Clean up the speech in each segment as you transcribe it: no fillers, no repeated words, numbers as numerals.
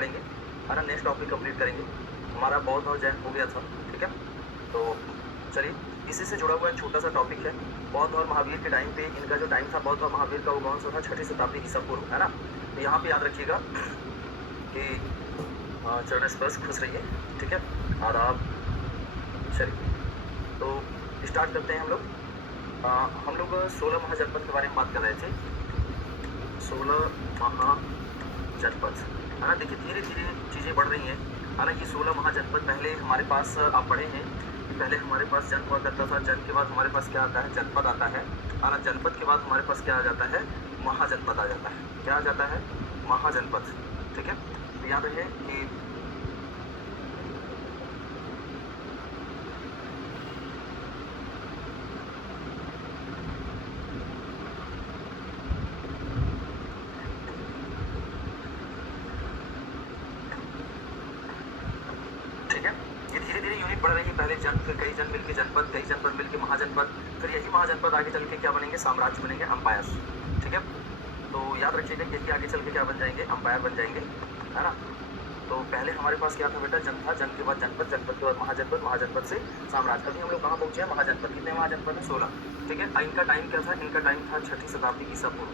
पढ़ेंगे, है ना। नेक्स्ट टॉपिक कंप्लीट करेंगे। हमारा बौद्ध और जैन हो गया था, ठीक है। तो चलिए, इसी से जुड़ा हुआ एक छोटा सा टॉपिक है। बौद्ध और महावीर के टाइम पे इनका जो टाइम था बौद्ध और महावीर का, वो कौन सा था? 6ठी शताब्दी ईसा पूर्व, है ना। तो यहाँ पे याद रखिएगा कि चरण स्पर्श खुश रहिए, ठीक है। आदाब। चलिए, तो स्टार्ट करते हैं हम लोग। हम लोग 16 महाजनपद के बारे में बात कर रहे थे। 16 महाजनपद, है ना। देखिए, धीरे धीरे चीज़ें बढ़ रही हैं। हालांकि 16 महाजनपद पहले हमारे पास आप पढ़े हैं कि पहले हमारे पास जन हुआ करता था। जन के बाद हमारे पास क्या आता है? जनपद आता है। है ना। जनपद के बाद हमारे पास क्या आ जाता है? महाजनपद आ जाता है। क्या आ जाता है? महाजनपद, ठीक है। तो याद रहे कि बढ़ रही है। पहले जन, फिर कई जन मिलकर जनपद, कई जनपद मिलकर महाजनपद, फिर यही महाजनपद आगे चल के क्या बनेंगे? साम्राज्य बनेंगे, अंपायर, ठीक है। तो याद रखिएगा यही आगे चल के क्या बन जाएंगे? अंपायर बन जाएंगे, है ना। तो पहले हमारे पास क्या था बेटा? जन था, जन के बाद जनपद, जनपद के बाद महाजनपद, महाजनपद से साम्राज्य। अभी हम लोग कहाँ पहुँचे हैं? महाजनपद। कितने महाजनपद है? 16, ठीक है। इनका टाइम क्या था? इनका टाइम था 6ठी शताब्दी ईसा पूर्व।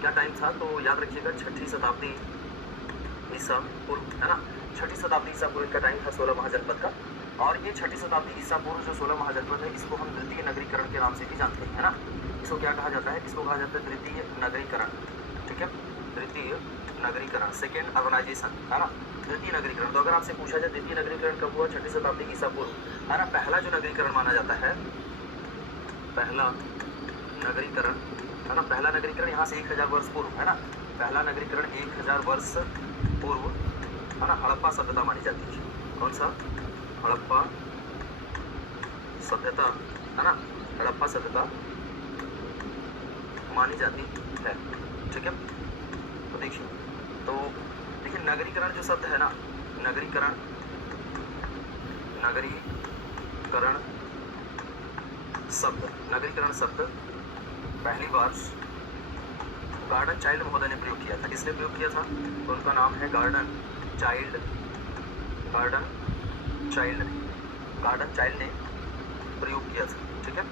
क्या टाइम था? तो याद रखिएगा 6ठी शताब्दी ईसा पूर्व, है ना। 6ठी शताब्दी ईसा पूर्व का टाइम था 16 महाजनपद का। और ये 6ठी शताब्दी ईसा पूर्व जो 16 महाजनपद है, इसको हम द्वितीय नगरीकरण के नाम से भी जानते हैं, है ना। इसको क्या कहा जाता है? इसको कहा जाता है द्वितीय नगरीकरण, ठीक है। द्वितीय नगरीकरण, सेकेंड अर्बनाइजेशन, है ना। द्वितीय नगरीकरण। तो अगर आपसे पूछा जाए द्वितीय नगरीकरण कब हुआ? 6ठी शताब्दी ईसा पूर्व, है ना। पहला जो नगरीकरण माना जाता है, पहला नगरीकरण, है ना। पहला नगरीकरण यहाँ से 1000 वर्ष पूर्व, है ना। पहला नगरीकरण 1000 वर्ष पूर्व, है ना। हड़प्पा सभ्यता मानी जाती है। कौन सा? हड़प्पा सभ्यता, है ना। हड़प्पा सभ्यता मानी जाती है, ठीक है। तो देखिए, नगरीकरण जो शब्द है ना, नगरीकरण, नगरीकरण शब्द पहली बार गार्डन चाइल्ड महोदय ने प्रयोग किया था। किसने प्रयोग किया था? तो उनका नाम है गार्डन चाइल्ड ने प्रयोग किया था, ठीक है।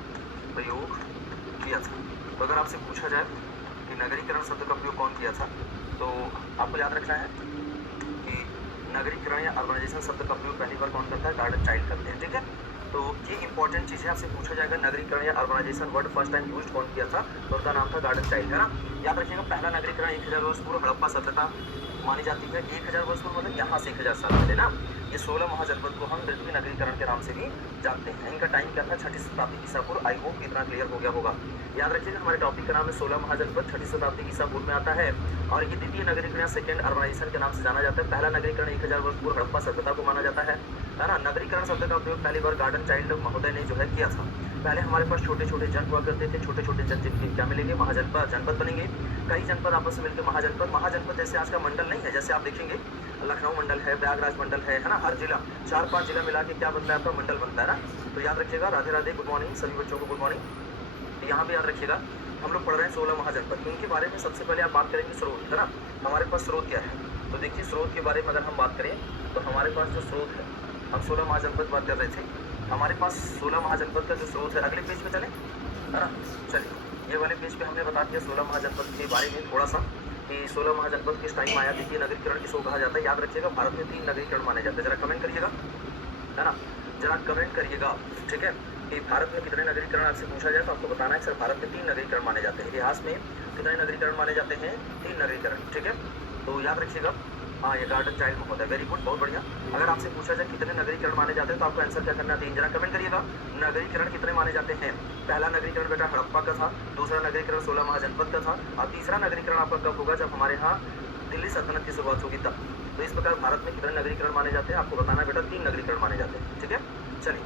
प्रयोग किया था। तो अगर आपसे पूछा जाए कि नगरीकरण शब्द का प्रयोग कौन किया था, तो आपको याद रखना है कि नगरीकरण या अर्बनाइजेशन शब्द का प्रयोग पहली बार कौन करता है? गार्डन चाइल्ड करते हैं, ठीक है। तो ये इंपॉर्टेंट चीज़ है। आपसे पूछा जाएगा नगरीकरण या urbanisation word first time use कौन किया था, तो उनका नाम था गार्डन चाइल्ड, है ना। याद रखिएगा, पहला नगरीकरण 1000 वर्ष पूर्व हड़प्पा सभ्यता मानी जाती है। 1000 वर्ष पूर्व मतलब यहाँ से 1000 साल पहले ना। ये 16 महाजनपद को हम द्वितीय नगरीकरण के नाम से भी जानते हैं। इनका टाइम क्या था? 6ठी शताब्दी ईसा पूर्व। आई होप इतना क्लियर हो गया होगा। याद रखिएगा, हमारे टॉपिक का नाम है 16 महाजनपद, 6ठी शताब्दी ईसा पूर्व में आता है। और ये द्वितीय नगरीकरण या सेकेंड अर्बनाइजेशन के नाम से जाना जाता है। पहला नगरीकरण 1000 वर्ष पूर्व हड़प्पा सभ्यता को माना जाता है ना। नगरीकरण शब्द का प्रयोग पहली बार गार्डन चाइल्ड महोदय ने जो है किया था। पहले हमारे पास छोटे छोटे जन हुआ करते थे। छोटे छोटे जन जिनके क्या मिलेंगे? महाजनपद, जनपद बनेंगे। कई जनपद आपस में मिलकर महाजनपद। महाजनपद जैसे आज का मंडल नहीं है, जैसे आप देखेंगे लखनऊ मंडल है, प्रयागराज मंडल है ना। हर जिला 4-5 जिला मिला के क्या बनता है? आपका मंडल बनता है ना। तो याद रखिएगा। राधे राधे, गुड मॉर्निंग सभी बच्चों को, गुड मॉर्निंग। यहाँ पे याद रखिएगा, हम लोग पढ़ रहे हैं 16 महाजनपद। उनके बारे में सबसे पहले आप बात करेंगे स्रोत, है ना। हमारे पास स्रोत क्या है? तो देखिए, स्रोत के बारे में अगर हम बात करें तो हमारे पास जो स्रोत है, हम 16 महाजनपद बात कर रहे थे। हमारे पास 16 महाजनपद का जो स्रोत है, अगले पेज पे चले, है ना। चलिए, ये वाले पेज पे हमने बता दिया 16 महाजनपद के बारे में थोड़ा सा, कि 16 महाजनपद किस टाइम आया। देखिए, नगरीकरण किसको कहा जाता है? याद रखिएगा, भारत में 3 नगरीकरण माने जाते हैं। जरा कमेंट करिएगा, है ना। जरा कमेंट करिएगा, ठीक है, कि भारत में कितने नगरीकरण आपसे पूछा जाए तो आपको बताना है सर भारत में 3 नगरीकरण माने जाते हैं। इतिहास में कितने नगरीकरण माने जाते हैं? 3 नगरीकरण, ठीक है। तो याद रखिएगा। हाँ, ये गार्डन चाइल्ड महोदय, वेरी गुड, बहुत बढ़िया। अगर आपसे पूछा जाए कितने नगरीकरण माने जाते हैं तो आपको आंसर क्या करना है? जरा कमेंट करिएगा, नगरीकरण कितने माने जाते हैं। पहला नगरीकरण बेटा हड़प्पा का था, दूसरा नगरीकरण 16 महाजनपद का था, और तीसरा नगरीकरण आपका कब होगा? जब हमारे यहाँ दिल्ली सल्तनत की शुरुआत होगी तब। तो इस प्रकार भारत में कितने नगरीकरण माने जाते हैं आपको बताना है बेटा। 3 नगरीकरण माने जाते हैं, ठीक है। चलिए,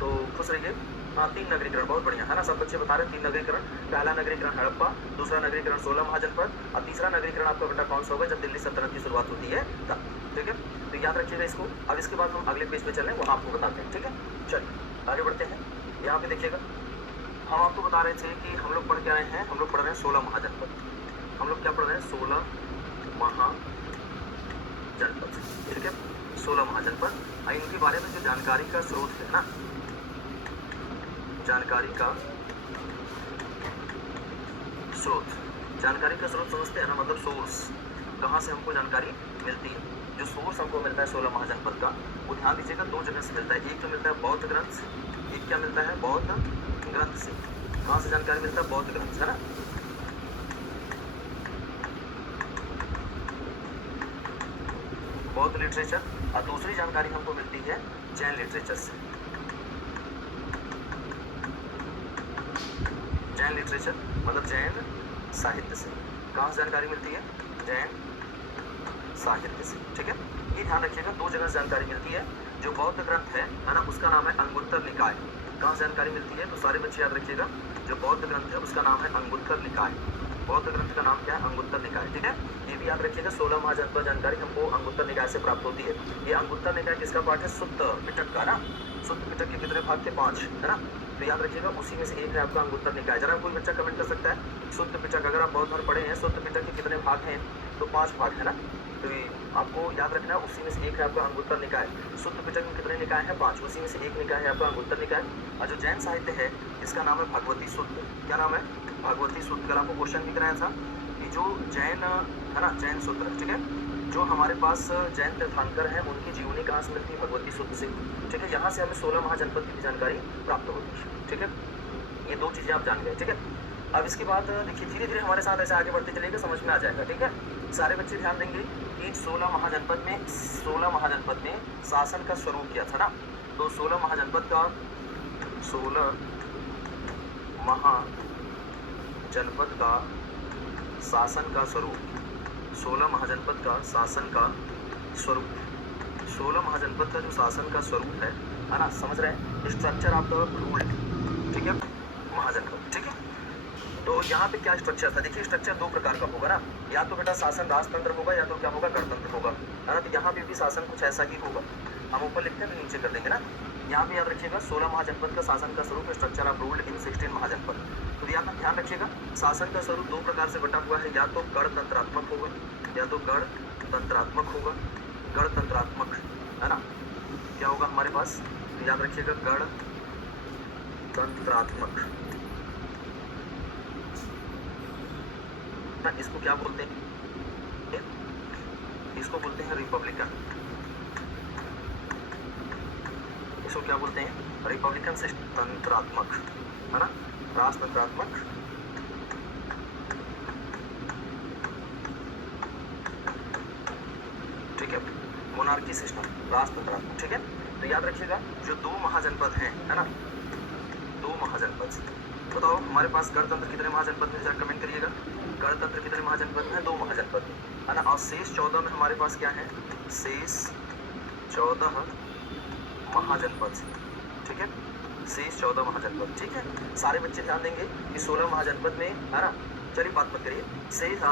तो खुश रहिए। हाँ, 3 नगरीकरण, बहुत बढ़िया, है ना। सब बच्चे बता रहे हैं 3 नगरीकरण। पहला नगरीकरण हड़प्पा, दूसरा नगरीकरण 16 महाजनपद, और तीसरा नगरीकरण आपका बेटा कौन सा होगा? जब दिल्ली सल्तनत की शुरुआत होती है तब, ठीक है। तो याद रखिएगा इसको। अब इसके बाद हम अगले पेज पे चलें, वो आपको बताते हैं, ठीक है। चलिए आगे बढ़ते हैं। यहाँ पे देखिएगा, हम आपको बता रहे थे कि हम लोग पढ़ के आए हैं, हम लोग पढ़ रहे हैं 16 महाजनपद। हम लोग क्या पढ़ रहे हैं? 16 महाजनपद, ठीक है, 16 महाजनपद। इनके बारे में जो जानकारी का स्रोत है ना, जानकारी का स्रोत समझते हैं ना, मतलब सोर्स, कहाँ से हमको जानकारी मिलती है। जो सोर्स हमको मिलता है 16 महाजनपद का, वो ध्यान दीजिएगा 2 जगह से मिलता है। एक तो मिलता है बौद्ध ग्रंथ, एक क्या मिलता है, बौद्ध ग्रंथ से। कहाँ से जानकारी मिलता है, बौद्ध ग्रंथ, है ना। बौद्ध लिटरेचर। और दूसरी जानकारी हमको मिलती है जैन लिटरेचर से। जैन लिटरेचर मतलब जैन साहित्य से। कहाँ से जानकारी मिलती है, जैन साहित्य से, ठीक है। ये ध्यान रखिएगा 2 जगह से जानकारी मिलती है। जो बौद्ध ग्रंथ है ना, उसका नाम है अंगुत्तर निकाय। कहाँ से जानकारी मिलती है, तो सारे बच्चे याद रखिएगा, जो बौद्ध ग्रंथ है उसका नाम है अंगुत्तर निकाय। बौद्ध ग्रंथ का नाम क्या है, अंगुत्तर निकाय, ठीक है। ये भी याद रखिएगा 16 महाजनपद जानकारी हमको अंगुत्तर निकाय से प्राप्त होती है। ये अंगुत्तर निकाय किसका पाठ है, सुत्त पिटक का ना। सुत्त पिटक के कितने भाग थे, 5, है ना। तो याद रखिएगा उसी में से एक है आपका अंगुत्तर निकाय। जरा कोई बच्चा कमेंट कर सकता है, सुत्त पिटक, अगर आप बहुत बार पढ़े हैं, सुत्त पिटक के कितने भाग हैं, तो 5 भाग है ना। तो ये आपको याद रखना है, उसी में से एक है आपका अंगुत्तर निकाय। सुत्त पिटक में कितने निकाय हैं, 5, उसी में से एक निकाय है आपका अंगुत्तर निकाय। और जो जैन साहित्य है इसका नाम है भगवती सुत्त। क्या नाम है, भगवती सुत्त। कल आपको क्वेश्चन भी कराया था कि जो जैन है ना, जैन सूत्र, ठीक है, जो हमारे पास जैन तीर्थंकर हैं उनकी जीवनी कहाँ से मिलती है, भगवती सुत्त से, ठीक है। यहाँ से हमें 16 महाजनपद की जानकारी प्राप्त होती है, ठीक है। ये 2 चीज़ें आप जान गए, ठीक है। अब इसके बाद देखिए धीरे धीरे हमारे साथ ऐसे आगे बढ़ते चलेगा, समझ में आ जाएगा, ठीक है। सारे बच्चे ध्यान देंगे कि 16 महाजनपद में शासन का स्वरूप क्या था ना। तो 16 महाजनपद का शासन का स्वरूप, 16 महाजनपद का शासन का स्वरूप, 16 महाजनपद का जो शासन का स्वरूप है ना, समझ रहे हैं, स्ट्रक्चर ऑफ द रूल, ठीक है, महाजनपद, ठीक है। तो यहाँ पे क्या स्ट्रक्चर था, देखिए स्ट्रक्चर 2 प्रकार का होगा ना, या तो बेटा शासन राजतंत्र होगा, या तो क्या होगा, गणतंत्र होगा, है ना। तो यहाँ पे भी शासन कुछ ऐसा ही होगा। हम ऊपर लिखते हैं नीचे कर देंगे ना। यहाँ पे याद रखिएगा 16 महाजनपद का शासन का स्वरूप, स्ट्रक्चर ऑफ रूल इन 16 महाजनपद। तो यहाँ पर ध्यान रखिएगा शासन का स्वरूप 2 प्रकार से बटा हुआ है, या तो गणतंत्रात्मक होगा, गणतंत्रात्मक, है ना। क्या होगा हमारे पास, तो याद रखिएगा गणतंत्रात्मक। इसको क्या बोलते हैं, इसको बोलते हैं रिपब्लिकन। इसको क्या बोलते हैं, रिपब्लिकन सिस्टम, तंत्रात्मक, है ना, राजतंत्रात्मक, ठीक है, मोनार्की सिस्टम, राजतंत्रात्मक, ठीक है। तो याद रखिएगा जो 2 महाजनपद हैं, है ना, 2 महाजनपद, बताओ हमारे पास गणतंत्र कितने महाजनपद में, जरा कमेंट करिएगा। गणतंत्र कितने महाजनपद में है, 2 महाजनपद में, है ना। और शेष 14 में हमारे पास क्या है, शेष 14 महाजनपद, ठीक है, शेष 14 महाजनपद, ठीक है। सारे बच्चे ध्यान देंगे कि 16 महाजनपद में, है ना, चलिए बात मत करिए, शेष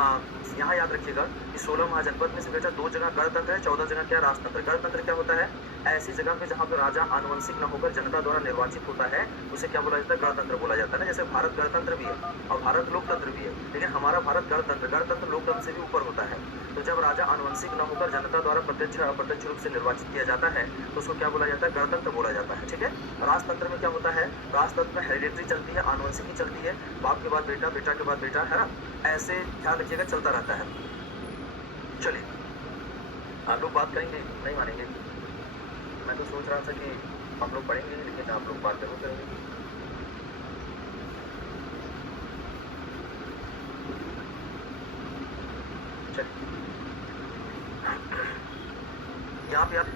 यहाँ याद रखिएगा कि 16 महाजनपद में से बेटा 2 जगह गणतंत्र है, 14 जगह क्या, राजतंत्र। गणतंत्र क्या होता है, ऐसी जगह पे जहाँ पे राजा आनुवंशिक न होकर जनता द्वारा निर्वाचित होता है, उसे क्या बोला जाता है, गणतंत्र बोला जाता है ना। जैसे भारत गणतंत्र भी है और भारत लोकतंत्र भी है, लेकिन हमारा भारत गणतंत्र लोकतंत्र से भी ऊपर होता है। तो जब राजा आनुवंशिक न होकर जनता द्वारा प्रत्यक्ष रूप से निर्वाचित किया जाता है तो उसको क्या बोला जाता है, गणतंत्र बोला जाता है, ठीक है। राजतंत्र में क्या होता है, राजतंत्र में हेरिडेटरी चलती है, आनुवंशिक ही चलती है, बाप के बाद बेटा, बेटा के बाद बेटा, है ना, ऐसे ध्यान रखिएगा चलता रहता है। चलिए आप लोग बात करेंगे, नहीं मानेंगे। मैं तो सोच रहा था कि हम लोग पढ़ेंगे लेकिन आप लोग बात जरूर करेंगे। चलिए यहाँ पे आप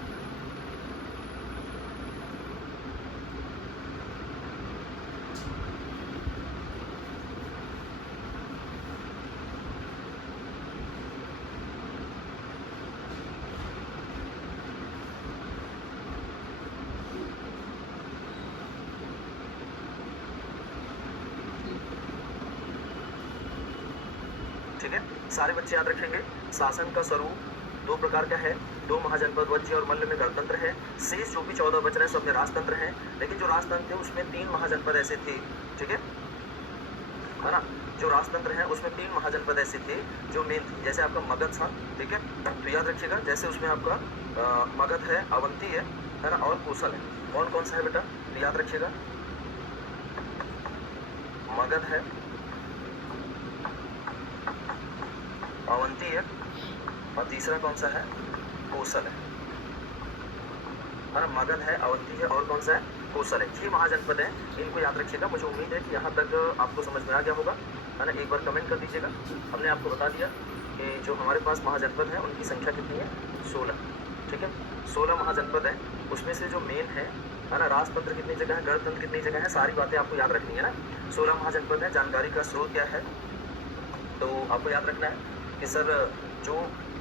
ठीक है, सारे बच्चे याद रखेंगे शासन का स्वरूप 2 प्रकार का है, 2 महाजनपद वज्र और मल्ल में गणतंत्र है, शेष जो भी 14 बच रहे हैं सब में राजतंत्र है। लेकिन जो राजतंत्र थे उसमें 3 महाजनपद ऐसे थे, ठीक है ना। जो राजतंत्र है उसमें 3 महाजनपद ऐसे थे जो मेन थे, जैसे आपका मगध था, ठीक है। तो याद रखिएगा जैसे उसमें आपका मगध है, अवंती है ना, और कौशल है। कौन कौन सा है बेटा, तो याद रखिएगा मगध है, अवंती है, और तीसरा कौन सा है, कौशल है ना। मगध है, अवंती है, और कौन सा है, कौशल है। 6 महाजनपद है, इनको याद रखिएगा। मुझे उम्मीद है कि यहाँ तक आपको समझ में आ गया होगा, है ना। एक बार कमेंट कर दीजिएगा। हमने आपको बता दिया कि जो हमारे पास महाजनपद है उनकी संख्या कितनी है, 16, ठीक है। 16 महाजनपद है, उसमें से जो मेन है ना, राजतंत्र कितनी जगह है, गणतंत्र कितनी जगह है, सारी बातें आपको याद रखनी है ना। 16 महाजनपद है। जानकारी का स्रोत क्या है, तो आपको याद रखना है कि सर जो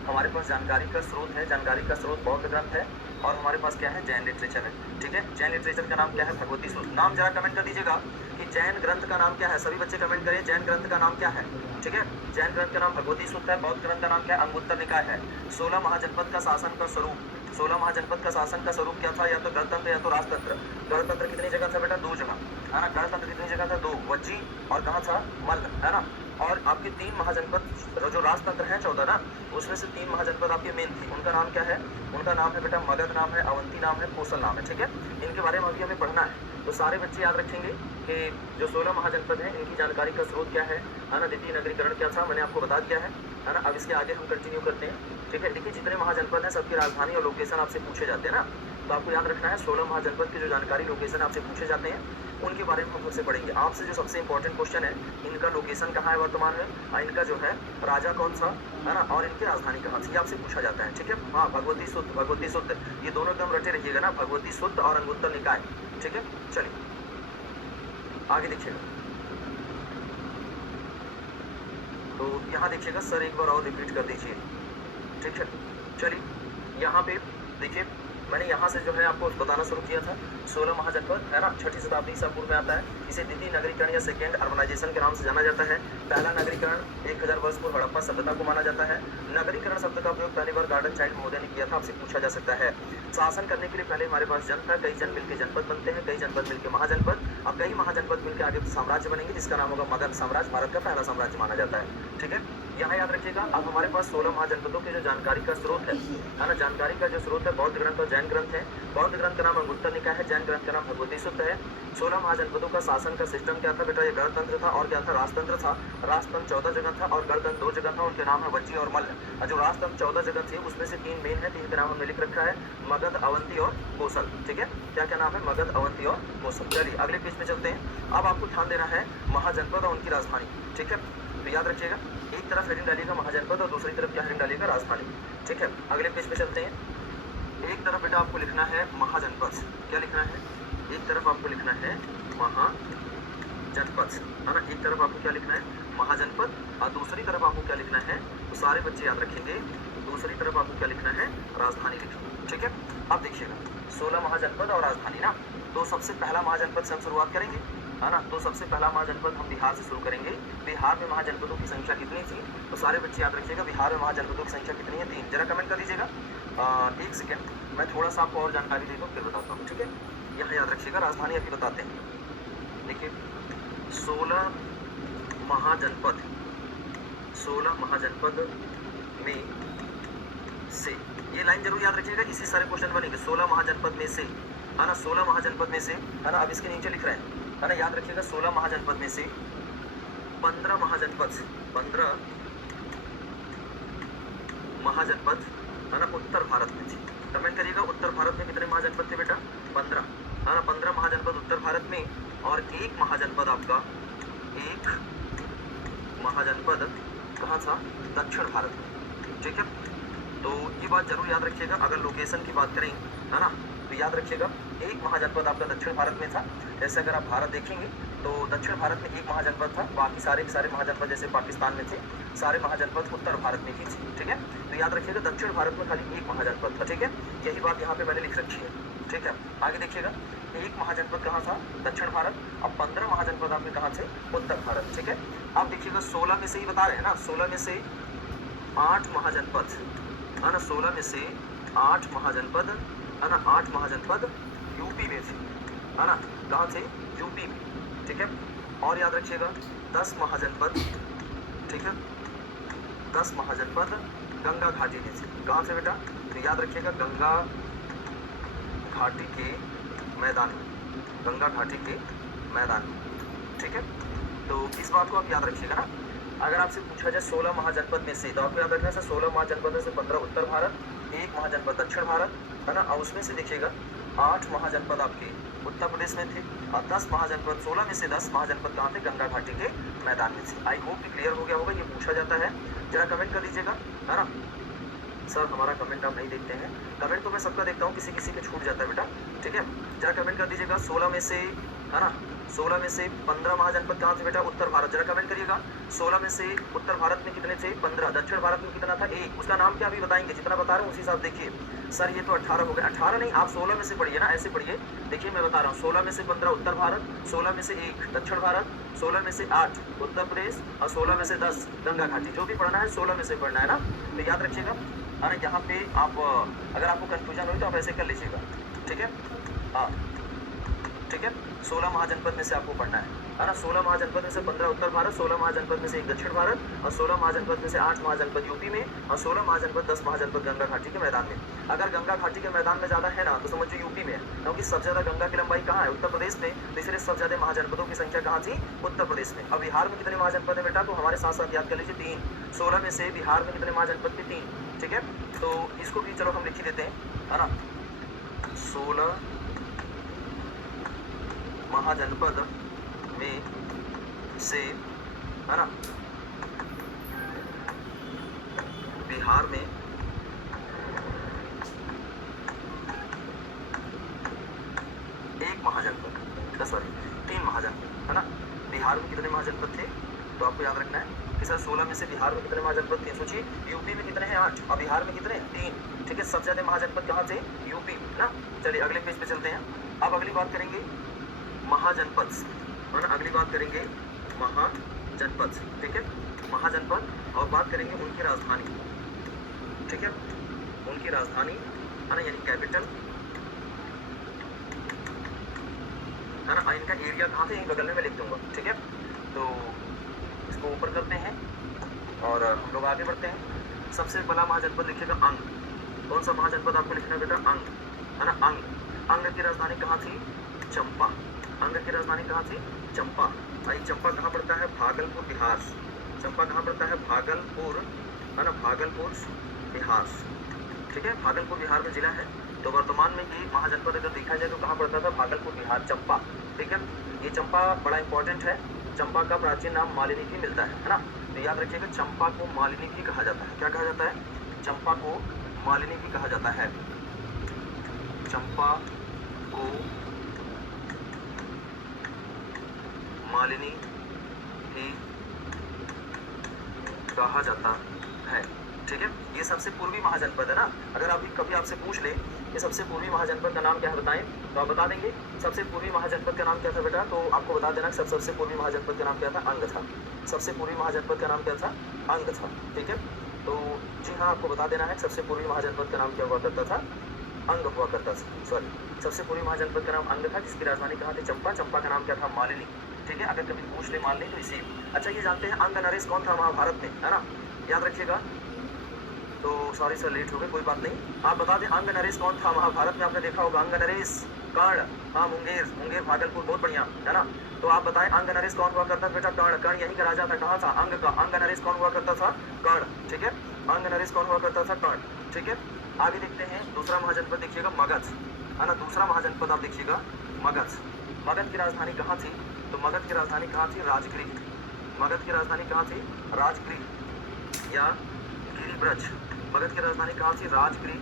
हमारे पास जानकारी का स्रोत है, जानकारी का स्रोत बौद्ध ग्रंथ है, और हमारे पास क्या है, जैन लिटरेचर है, ठीक है। जैन लिटरेचर का नाम क्या है, भगवती सूत्र। नाम जरा कमेंट कर दीजिएगा कि जैन ग्रंथ का नाम क्या है। सभी बच्चे कमेंट करिए जैन ग्रंथ का नाम क्या है, ठीक है। जैन ग्रंथ का नाम भगवती सूत्र है। बौद्ध ग्रंथ का नाम क्या है, अंगुत्तर निकाय है। 16 महाजनपद का शासन का स्वरूप, 16 महाजनपद का शासन का स्वरूप क्या था, या तो गणतंत्र या तो राजतंत्र। गणतंत्र कितनी जगह था बेटा, 2 जगह, है ना। गणतंत्र कितनी जगह था, 2, वज्जी और कहाँ था, मल्ल, है ना। और आपके 3 महाजनपद जो राजतंत्र है 14 ना, उसमें से 3 महाजनपद आपके मेन थी। उनका नाम क्या है, उनका नाम है बेटा मगध नाम है, अवंती नाम है, कौशल नाम है, ठीक है। इनके बारे में अभी हमें पढ़ना है। तो सारे बच्चे याद रखेंगे कि जो 16 महाजनपद हैं इनकी जानकारी का स्रोत क्या है ना। द्वितीय नगरीकरण क्या था, मैंने आपको बता दिया है ना। अब इसके आगे हम कंटिन्यू करते हैं, ठीक है। देखिए जितने महाजनपद हैं सबकी राजधानी और लोकेशन आपसे पूछे जाते हैं ना, तो आपको याद रखना है 16 महाजनपद की जो जानकारी लोकेशन आपसे पूछे जाते हैं उनके बारे में हम खुद से पढ़ेंगे। आपसे जो सबसे इंपॉर्टेंट क्वेश्चन है, इनका लोकेशन कहाँ है वर्तमान में, इनका जो है राजा कौन सा, है ना, और इनकी राजधानी कहाँ थी, आपसे पूछा जाता है, ठीक है। हाँ, भगवती सूत्र, भगवती सूत्र, ये दोनों एकदम रटे रहिएगा ना, भगवती सूत्र और अंगुत्तर निकाय, ठीक है। चलिए आगे देखिएगा। तो यहाँ देखिएगा सर एक बार और रिपीट कर दीजिए, ठीक है। चलिए यहाँ पे देखिए, मैंने यहाँ से जो है आपको बताना शुरू किया था 16 महाजनपद, है ना। 6ठी शताब्दी ईसा पूर्व में आता है। इसे द्वितीय नगरीकरण या सेकेंड अर्बनाइजेशन के नाम से जाना जाता है। पहला नगरीकरण 1000 वर्ष पूर्व हड़प्पा सभ्यता को माना जाता है। नगरीकरण शब्द का उपयोग पहली बार गार्डन चाइल्ड महोदय ने किया था, आपसे पूछा जा सकता है। शासन करने के लिए पहले हमारे पास जन था, कई जन मिलकर जनपद बनते हैं, कई जनपद मिलकर महाजनपद, अब कई महाजनपद मिलकर आगे साम्राज्य बनेंगे जिसका नाम होगा मगध साम्राज्य, भारत का पहला साम्राज्य माना जाता है, ठीक है। यहाँ याद रखिएगा, अब हमारे पास 16 महाजनपदों के जो जानकारी का स्रोत है ना, जानकारी का जो स्रोत है बौद्ध ग्रंथ और जैन ग्रंथ है। बौद्ध ग्रंथ का नाम अंगुत्तर निकाय है, जैन ग्रंथ का नाम भगवती सूत्र है। 16 महाजनपदों का शासन का सिस्टम क्या था बेटा, ये गणतंत्र था और क्या था, राजतंत्र था। राजतंत्र 14 जगह था और गणतंत्र 2 जगह था, उनके नाम है वज्जी और मल्ल। जो राजतंत्र 14 जगह थे उसमें से 3 मेन है, 3 के नाम हमने लिख रखा है, मगध, अवंती और कौशल, ठीक है। क्या क्या नाम है, मगध, अवंती और कौशल। चलिए अगले पेज पे चलते हैं। अब आपको ध्यान देना है महाजनपद और उनकी राजधानी, ठीक है। तो याद रखिएगा, एक तरफ हेडिंग डालिएगा महाजनपद और दूसरी तरफ क्या हेडिंग डालिएगा, राजधानी, ठीक है। अगले पेज पे चलते हैं। एक तरफ बेटा आपको लिखना है महाजनपद, क्या लिखना है, एक तरफ आपको लिखना है महाजनपद, है ना। एक तरफ आपको क्या लिखना है, महाजनपद, और दूसरी तरफ आपको क्या लिखना है, तो सारे बच्चे याद रखेंगे, दूसरी तरफ आपको क्या लिखना है, राजधानी लिखिए, ठीक है। अब देखिएगा 16 महाजनपद और राजधानी ना, तो सबसे पहला महाजनपद से हम शुरुआत करेंगे, है ना। तो सबसे पहला महाजनपद हम बिहार से शुरू करेंगे। बिहार में महाजनपदों की संख्या कितनी थी, तो सारे बच्चे याद रखिएगा बिहार में महाजनपदों की संख्या कितनी है, 3। जरा कमेंट कर दीजिएगा। एक सेकेंड, मैं थोड़ा सा आपको और जानकारी देता हूँ फिर बताता हूँ, ठीक है। यहाँ याद रखिएगा, राजधानी अभी बताते हैं। देखिए 16 महाजनपद, 16 महाजनपद में से, ये लाइन जरूर याद रखिएगा, इसी सारे क्वेश्चन बनेंगे। 16 महाजनपद में से, है ना, 16 महाजनपद में से, है ना। अब इसके नीचे लिख रहे हैं, है ना, याद रखिएगा 16 महाजनपद में से 15 महाजनपद, 15 महाजनपद, है ना, उत्तर भारत में थे। कमेंट करिएगा उत्तर भारत में कितने महाजनपद थे बेटा, 15, है ना। 15 महाजनपद उत्तर भारत में, और एक महाजनपद आपका, एक महाजनपद कहाँ था, दक्षिण भारत में, ठीक है। तो ये बात जरूर याद रखिएगा। अगर लोकेशन की बात करें, है ना, तो याद रखिएगा एक महाजनपद आपका दक्षिण भारत में था। जैसे अगर आप भारत देखेंगे तो दक्षिण भारत में एक महाजनपद था, बाकी सारे के सारे महाजनपद जैसे पाकिस्तान में थे, सारे महाजनपद उत्तर भारत में ही थे, ठीक है। तो याद रखिएगा दक्षिण भारत में खाली एक महाजनपद था, ठीक है। यही बात यहाँ पे मैंने लिख रखी है, ठीक है। आगे देखिएगा, एक महाजनपद कहाँ था, दक्षिण भारत। अब 15 महाजनपद आपके कहाँ थे, उत्तर भारत, ठीक है। अब देखिएगा 16 में से ही बता रहे हैं ना, 16 में से 8 महाजनपद, है ना, 16 में से 8 महाजनपद, है ना, 8 महाजनपद यूपी में थे, है ना। कहाँ थे, यूपी में, ठीक है। और याद रखिएगा 10 महाजनपद, ठीक है, 10 महाजनपद गंगा घाटी में से। कहाँ से बेटा? तो याद रखिएगा गंगा घाटी के मैदान में, गंगा घाटी के मैदान में, ठीक है। तो इस बात को आप याद रखिएगा ना। अगर आपसे पूछा जाए 16 महाजनपद में से, तो आपको याद रखना है 16 महाजनपद में से 15 उत्तर भारत, 1 महाजनपद दक्षिण भारत, है ना। और उसमें से देखिएगा 8 महाजनपद आपके उत्तर प्रदेश में थे और 10 महाजनपद, 16 में से 10 महाजनपद कहाँ थे? गंगा घाटी के मैदान में से। आई होप कि क्लियर हो गया होगा। ये पूछा जाता है, जरा कमेंट कर दीजिएगा, है ना। सर हमारा कमेंट आप नहीं देखते हैं। कमेंट तो मैं सबका देखता हूँ, किसी किसी के छूट जाता है बेटा, ठीक है। जरा कमेंट कर दीजिएगा 16 में से, है ना, 16 में से 15 महाजनपद कहाँ थे बेटा? उत्तर भारत। जरा कमेंट करिएगा 16 में से उत्तर भारत में कितने थे? 15। दक्षिण भारत में कितना था? 1। उसका नाम क्या अभी बताएंगे, जितना बता रहा हूँ उसी हिसाब देखिए। सर ये तो 18 हो गया। 18 नहीं, आप 16 में से पढ़िए ना, ऐसे पढ़िए। देखिए मैं बता रहा हूँ, 16 में से 15 उत्तर भारत, 16 में से 1 दक्षिण भारत, 16 में से 8 उत्तर प्रदेश और 16 में से 10 गंगा घाटी। जो भी पढ़ना है 16 में से पढ़ना है ना। तो याद रखिएगा, है ना। यहाँ पे आप अगर आपको कन्फ्यूजन हो तो आप ऐसे कर लीजिएगा, ठीक है। हाँ ठीक है, 16 महाजनपद में से आपको पढ़ना है ना। 16 महाजनपद में से 15 उत्तर भारत, 16 महाजनपद में से 1 दक्षिण भारत और 16 महाजनपद में से 8 महाजनपद यूपी में और 16 महाजनपद 10 महाजनपद गंगा घाटी के मैदान में। अगर गंगा घाटी के मैदान में ज़्यादा है ना, तो समझो यूपी में है, क्योंकि सबसे ज़्यादा गंगा की लंबाई कहाँ है? उत्तर प्रदेश में। तो इसलिए सबसे ज़्यादा महाजनपदों की संख्या कहाँ थी? उत्तर प्रदेश में। अब बिहार में कितने महाजनपद है बेटा? तो हमारे साथ साथ याद कर लीजिए 3। 16 में से बिहार में कितने महाजनपद थे? 3, ठीक है। तो इसको भी चलो हम लिख ही देते हैं, है ना। 16 महाजनपद में से, है ना, बिहार में 1 महाजनपद, सॉरी 3 महाजनपद, है ना। बिहार में कितने महाजनपद थे? तो आपको याद रखना है कि सर 16 में से बिहार में कितने महाजनपद थे? सोचिए, यूपी में कितने हैं? 8 और बिहार में कितने? 3, ठीक है। सबसे ज्यादा महाजनपद कहाँ थे? यूपी, ना। चलिए अगले पेज पे चलते हैं। अब अगली बात करेंगे महाजनपद, है ना। अगली बात करेंगे महाजनपद, ठीक है, महाजनपद। और बात करेंगे उनकी राजधानी, ठीक है, उनकी राजधानी, है ना, यानी कैपिटल, है ना। इनका एरिया कहाँ थे? बगल में मैं लिख दूंगा, ठीक है। तो इसको ऊपर करते हैं और हम लोग आगे बढ़ते हैं। सबसे पहला महाजनपद लिखिएगा अंग। कौन सा महाजनपद आपको लिखना है बेटा? अंग, है ना। अंग, अंग की राजधानी कहाँ थी? चंपा। अंग की राजधानी कहाँ थी? चंपा। भाई चंपा कहाँ पड़ता है? भागलपुर, बिहार। चंपा कहाँ पड़ता है? भागलपुर, है ना, भागलपुर बिहार, ठीक है। भागलपुर बिहार में जिला है। तो वर्तमान में ये महाजनपद अगर देखा जाए तो कहाँ पड़ता था? भागलपुर बिहार, चंपा, ठीक है। ये चंपा बड़ा इंपॉर्टेंट है। चंपा का प्राचीन नाम मालिनी भी मिलता है ना। तो याद रखिएगा चंपा को मालिनी भी कहा जाता है। क्या कहा जाता है? चंपा को मालिनी भी कहा जाता है। चंपा को मालिनी भी कहा जाता है, ठीक है। ये सबसे पूर्वी महाजनपद है ना। अगर अभी कभी आपसे पूछ ले कि सबसे पूर्वी महाजनपद का नाम क्या है बताएं, तो आप बता देंगे सबसे पूर्वी महाजनपद का नाम क्या था बेटा? तो आपको बता देना सबसे पूर्वी महाजनपद का नाम क्या था? अंग था। सबसे पूर्वी महाजनपद का नाम क्या था? अंग था, ठीक है। तो जी हाँ, आपको बता देना है सबसे पूर्वी महाजनपद का नाम क्या हुआ करता था? अंग हुआ करता था, सॉरी। सबसे पूर्वी महाजनपद का नाम अंग था, जिसकी राजधानी कहाँ थी? चंपा। चंपा का नाम क्या था? मालिनी, ठीक है। अगर कभी पूछ ले मान ली तो इसी। अच्छा, ये जानते हैं अंग नरेश कौन था महाभारत में, है ना? याद रखिएगा। तो सॉरी सर लेट हो गए, कोई बात नहीं। आप बता दें अंग नरेश कौन था महाभारत में? आपने देखा होगा अंग नरेश, कर्ण, हाँ, मुंगेर, मुंगेर भागलपुर, बहुत बढ़िया, है ना। तो आप बताएं अंग नरेश कौन हुआ करता था बेटा? कर्ण। कर्ण यहीं का राजा था। कहाँ था? अंग का। अंग नरेश कौन हुआ करता था? कर्ण, ठीक है। अंग नरेश कौन हुआ करता था? कर्ण, ठीक है। आगे देखते हैं दूसरा महाजनपद देखिएगा मगध, है ना। दूसरा महाजनपद आप देखिएगा मगध। मगध की राजधानी कहाँ थी? तो मगध की राजधानी कहाँ थी? राजगृह। मगध की राजधानी कहाँ थी? राजगृह या गिरिब्रज। मगध की राजधानी कहाँ थी? राजगृह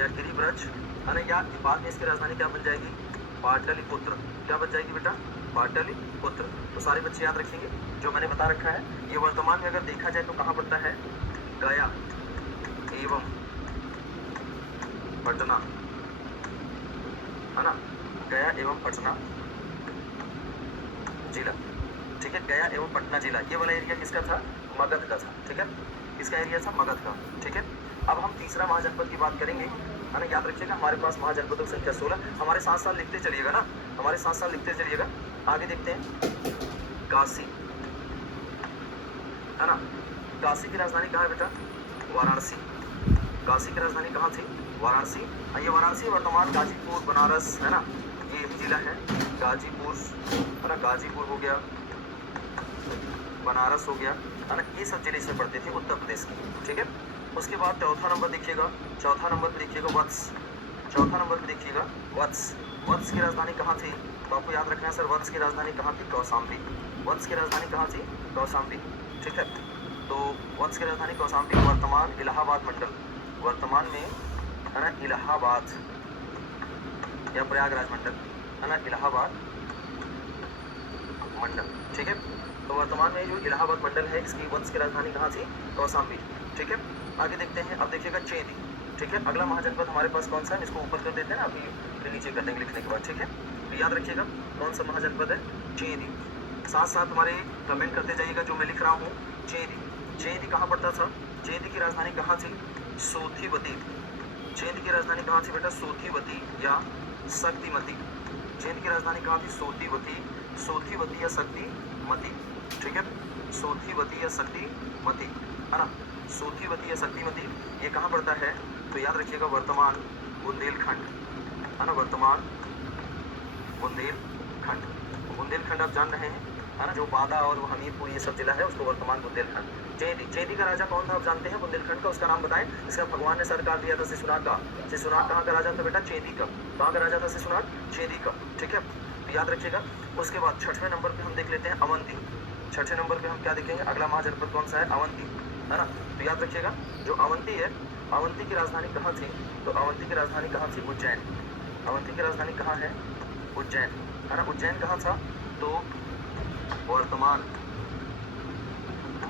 या गिरिब्रज, है ना। या बाद में इसकी राजधानी क्या बन जाएगी? पाटलिपुत्र। क्या बन जाएगी बेटा? पाटलिपुत्र। तो सारे बच्चे याद रखेंगे जो मैंने बता रखा है। ये वर्तमान में अगर देखा जाए तो कहाँ पड़ता है? गया एवं पटना, है ना। गया एवं पटना जिला, ठीक है। गया एवं पटना जिला, ये वाला एरिया किसका था? मगध का था, ठीक है। इसका एरिया था मगध का, ठीक है। अब हम तीसरा महाजनपद की बात करेंगे, है ना। याद रखिएगा हमारे पास महाजनपदों की संख्या 16। हमारे साथ साथ लिखते चलिएगा ना, हमारे साथ साथ लिखते चलिएगा। आगे देखते हैं काशी, है ना। काशी की राजधानी कहाँ है बेटा? वाराणसी। काशी की राजधानी कहाँ थी? वाराणसी। ये वाराणसी वर्तमान गाजीपुर, बनारस, है ना, ये जिला है गाजीपुर, है ना, गाजीपुर हो गया, बनारस हो गया, है ना, ये सब जिले इसमें पड़ते थे उत्तर प्रदेश की, ठीक है। उसके बाद चौथा नंबर देखिएगा, चौथा नंबर पे देखिएगा वत्स, चौथा नंबर पे देखिएगा वत्स। वत्स की राजधानी कहाँ थी? तो आपको याद रखना है सर, वत्स की राजधानी कहाँ थी? कौशाम्बी। वत्स की राजधानी कहाँ थी? कौशाम्बी, ठीक है। तो वत्स की राजधानी कौशाम्बी, वर्तमान इलाहाबाद मंडल, वर्तमान में, है ना, इलाहाबाद या प्रयागराज मंडल, है ना, इलाहाबाद मंडल, ठीक है। तो वर्तमान में जो इलाहाबाद मंडल है इसकी वत्स की राजधानी कहाँ थी? कौशाम्बी, ठीक है। आगे देखते हैं, अब देखिएगा चेदी, ठीक है। अगला महाजनपद हमारे पास कौन सा है? इसको ऊपर कर देते हैं ना, अभी फिर नीचे कर देंगे लिखने के बाद, ठीक है। तो याद रखिएगा कौन सा महाजनपद है? चेदी। साथ साथ हमारे कमेंट करते जाइएगा जो मैं लिख रहा हूँ। चेदी, चेदी कहाँ पड़ता था? चेदी की राजधानी कहाँ थी? सोथीवती। चेदी की राजधानी कहाँ थी बेटा? सोथीवती या शक्तिमती। चेदी की राजधानी कहाँ थी? सोथीवती, सोथीवती या शक्तिमती, ठीक है। सोथीवती या शक्तिमती, है ना, सोथीवती या शक्तिमती, ये कहाँ पड़ता है? तो याद रखिएगा वर्तमान बुंदेलखंड, है ना, वर्तमान बुंदेलखंड। बुंदेलखंड आप जान रहे हैं, है ना, जो बादा और हमीरपुर ये सब जिला है उसको वर्तमान बुंदेलखंड। चेदी, चेदी का राजा कौन था आप जानते हैं? बुंदेलखंड का, उसका नाम बताएं। इसका भगवान ने सरकार दिया था शिशुनाग का। शिशुनाग कहाँ का राजा था बेटा? चेदी का। कहाँ का राजा था शिशुनाग? चेदी का, ठीक है। तो याद रखिएगा। उसके बाद छठवें नंबर पे हम देख लेते हैं अवंती। छठे नंबर पे हम क्या देखेंगे? अगला महाजनपद कौन सा है? अवंती, है ना। तो याद रखिएगा जो अवंती है, अवंती की राजधानी कहाँ थी? तो अवंती की राजधानी कहाँ थी? उज्जैन। अवंती की राजधानी कहाँ है? उज्जैन, है ना। उज्जैन कहाँ था? तो वर्तमान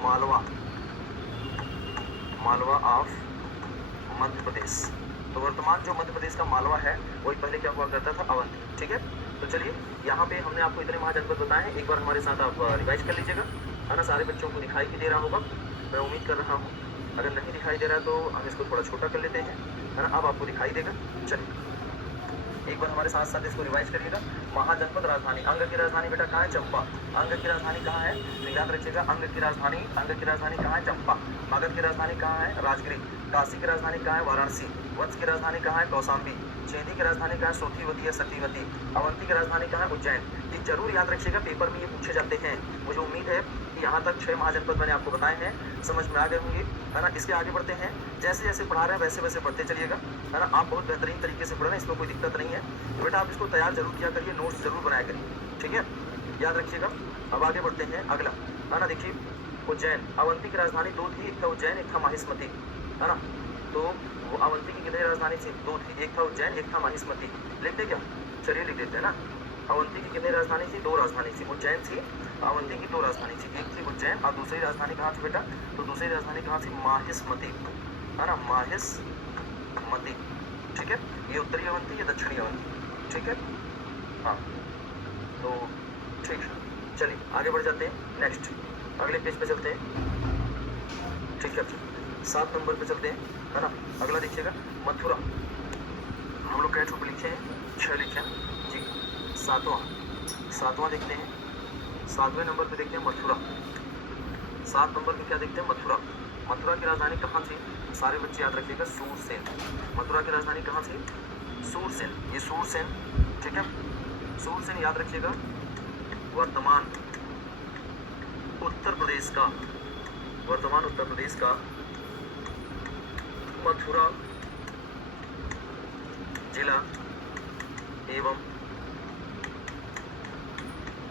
मालवा, मालवा ऑफ मध्य प्रदेश। तो वर्तमान जो मध्य प्रदेश का मालवा है वही पहले क्या हुआ करता था? अवंती, ठीक है। तो चलिए यहाँ पे हमने आपको इतने महाजनपद बताए हैं, एक बार हमारे साथ आप रिवाइज कर लीजिएगा, है ना। सारे बच्चों को दिखाई भी दे रहा होगा, मैं उम्मीद कर रहा हूँ। अगर नहीं दिखाई दे रहा है तो हम इसको थोड़ा छोटा कर लेते हैं, है ना। अब आपको दिखाई देगा। चलिए एक बार हमारे साथ साथ इसको रिवाइज करिएगा। महाजनपद राजधानी, अंग की राजधानी बेटा कहाँ है? चंपा। अंग की राजधानी कहाँ है? तो याद रखिएगा अंग की राजधानी, अंग की राजधानी कहाँ है? चंपा। मगध की राजधानी कहाँ है? राजगिरी। काशी की राजधानी कहाँ है? वाराणसी। वत्स की राजधानी कहाँ है? कौशाम्बी। चेदी की राजधानी कहाँ है? सोथीवती या सतीवती। अवंती की राजधानी कहाँ है? उज्जैन। ये जरूर याद रखिएगा, पेपर में ये पूछे जाते हैं। मुझे उम्मीद है कि यहाँ तक 6 महाजनपद मैंने आपको बताए हैं, समझ में आ गए होंगे, है ना। इसके आगे बढ़ते हैं, जैसे जैसे पढ़ा रहे हैं वैसे वैसे पढ़ते चलिएगा, है ना। आप बहुत बेहतरीन तरीके से पढ़ रहे हैं, इसमें कोई दिक्कत नहीं है। तो बेटा आप इसको तैयार जरूर किया करिए, नोट्स जरूर बनाया करिए, ठीक है, याद रखिएगा। अब आगे बढ़ते हैं अगला, है ना। देखिए उज्जैन, अवंती की राजधानी 2 थी, एक था उज्जैन, एक था माहिष्मती, है ना। तो वो अवंती की कितनी राजधानी थी? 2 थी, एक था उज्जैन, एक था माहिष्मती। लिखते क्या? चलिए लिख देते हैं ना। अवंती की कितनी राजधानी थी? 2 राजधानी थी, उज्जैन थी, अवंती की 2 राजधानी थी, एक थी उज्जैन और दूसरी राजधानी कहाँ थी बेटा? तो दूसरी राजधानी कहाँ थी? माहिष्मती, है ना, माहिष्मती, ठीक है। ये उत्तरी अवंती, ये दक्षिणी अवंती, ठीक है, हाँ। तो ठीक है, चलिए आगे बढ़ जाते हैं, नेक्स्ट अगले पेज पे चलते हैं, ठीक है। 7 नंबर पे चलते हैं, है ना। अगला देखिएगा मथुरा। हम लोग कैट पे लिखे हैं? 6 लिखे हैं जी। सातवां देखते हैं। 7वें नंबर पे देखते हैं मथुरा। 7 नंबर पे क्या देखते हैं? मथुरा। मथुरा की राजधानी कहाँ थी? सारे बच्चे याद रखिएगा, सूरसेन। मथुरा की राजधानी कहाँ थी? सूरसेन, ये सूरसेन, ठीक है। सूरसेन याद रखिएगा वर्तमान उत्तर प्रदेश का, वर्तमान उत्तर प्रदेश का मथुरा जिला एवं